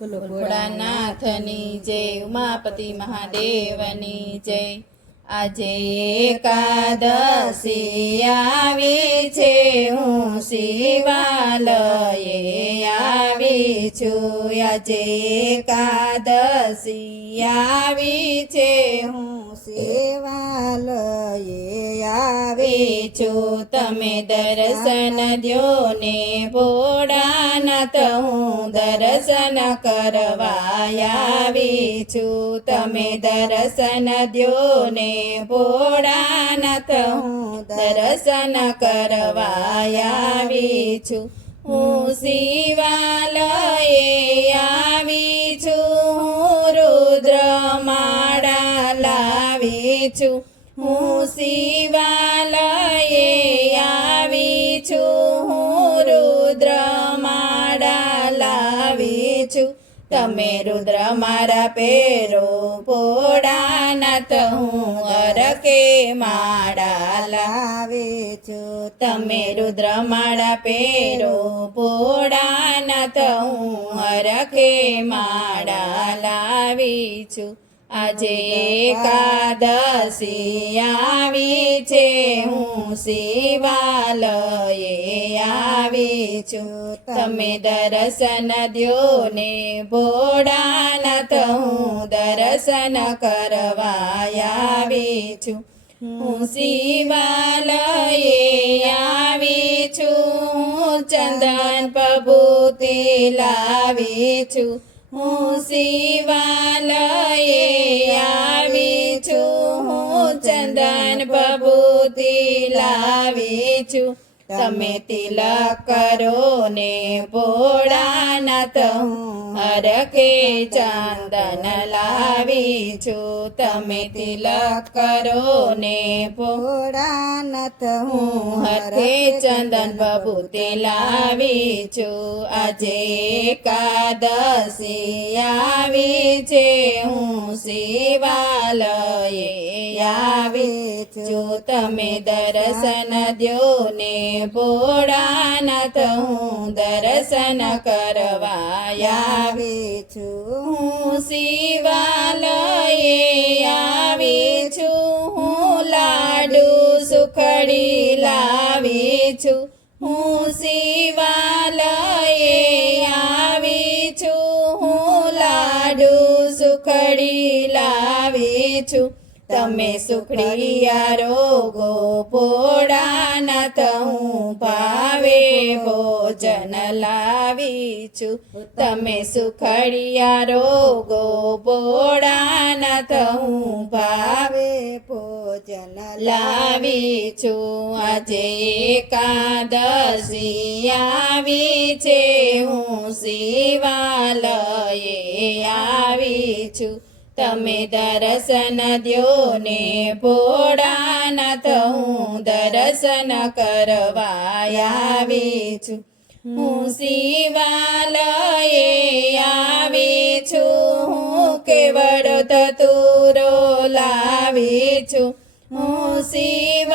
બોલો ભોળાનાથની જય ઉમાપતિ મહાદેવની જય આજે એકાદશી આવી છે હું શિવાલયે આવી છું આજે એકાદશી આવી છે હું સેવાલયે આવે છું તમે દર્શન દ્યો ને ભોળાનાથ, હું દર્શન કરવા આવી છું તમે દર્શન દ્યો ને ભોળાનાથ, હું દર્શન કરવા આવી છું હું શિવાલયે આવી છું હું રુદ્ર માળા લાવી છું હું શિવાલયે આવી છું, હું રુદ્ર માળા લાવી છું. તમે રુદ્ર મારા પેરો પોડાનાથ હું અરકે માળા લાવે છું. તમે રુદ્ર માળા પેરો પોડાનાથ હું અરકે માળા લાવી છું. આજે એકાદશી આવી છે. હું શિવાલયે આવી છું. તમે દર્શન દ્યો ને ભોળાનાથ, હું દર્શન કરવા આવી છું. હું શિવાલયે આવી છું. ચંદન પ્રભુતિ લાવી છું. હું શિવાલયે લાવી તમે તિલક કરો ને ભોળાનાથ હું. હરકે ચંદન લાવી છું તમે તિલક કરો ને ભોળાનાથ હું. હરકે ચંદન બબૂતે લાવી છું આજે એકાદશી આવી છે. હું શિવાલયે આવી છું તમે દર્શન દ્યો ને ભોળાનાથ, હું દર્શન કરવા છું હું શિવાલયે આવી છું. હું લાડુ સુખડી લાવી છું હું શિવાલયે આવી છું. હું લાડુ સુખડી લાવી છું તમે સુખડિયા રોગો ભોળાનાથ હું ભાવે ભોજન લાવી છું. તમે સુખડિયા રોગો ભોળાનાથ હું ભાવે ભોજન લાવી છું. આજે એકાદશી આવી છે. હું શિવાલયે આવી છું. તમે દર્શન દ્યો ને ભોળાનાથ, હું દર્શન કરવા આવી છું. હું શિવાલયે આવી છું, હું કેવળ તતુરો લાવી છું. હું શિવાલયે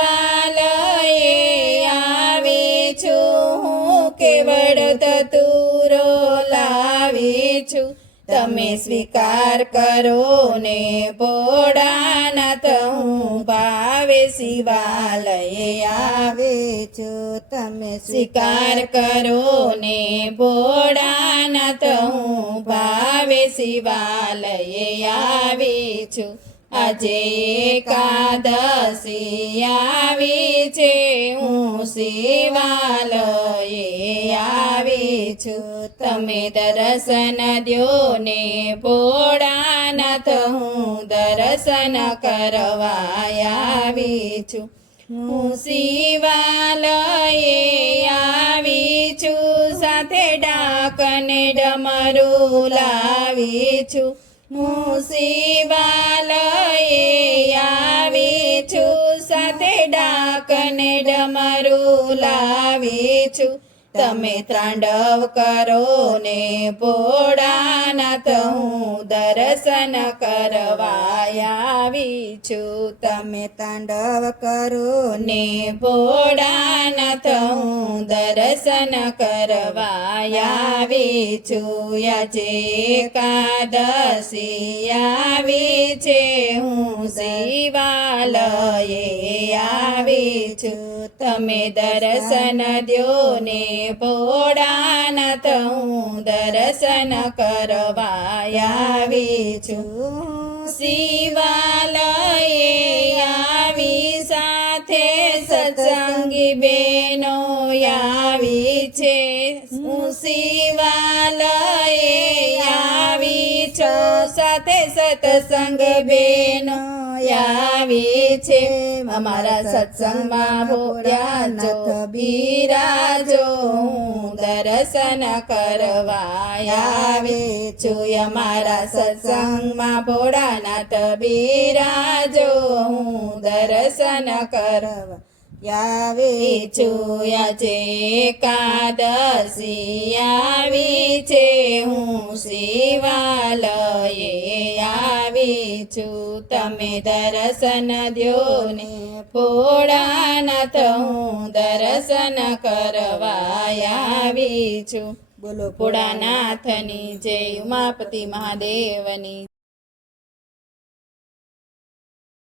આવી છું, હું કેવળ તતુરો લાવી છું. તમે સ્વીકાર કરો ને ભોળાનાથ, હું ભાવે શિવાલયે આવે છો. તમે સ્વીકાર કરો ને ભોળાનાથ, હું ભાવે શિવાલયે આવે છું. આજે એકાદશી આવી છે. હું શિવાલયે આવી છું. તમે દર્શન દ્યો ને ભોળાનાથ હું દર્શન કરવા આવી છું. હું શિવાલયે આવી છું. સાથે ડાકને ડમરું લાવી છું. હું શિવાલયે ડમરું લાવી છું તમે તાંડવ કરો ને ભોળાના ભોળાનાથ, હું દર્શન કરવા આવી છું તમે તાંડવ કરો ને ને ભોળાનાથ, હું દર્શન કરવા આવી છું આજે એકાદશી આવી છે, હું શિવાલયે આવી છું તમે દર્શન દ્યો ને ભોળાનાથ, હું દર્શન કરવા આવી છું. શિવાલયે આવી સાથે સત્સંગી બેનો આવી છે. હું શિવાલયે સાથે સત્સંગ બેનો આવી છે. અમારા સત્સંગમાં ભોળાનાથ બિરાજો દર્શન કરવા આવે છું. અમારા સત્સંગમાં ભોળાનાથ બિરાજો હું દર્શન કરવા આવે છું આજે એકાદશી આવી છે. હું શિવાલયે આવી છું. તમે દર્શન દ્યો ને ભોળાનાથ હું દર્શન કરવા આવી છું. બોલો પોળાનાથની જય ઉમાપતિ મહાદેવની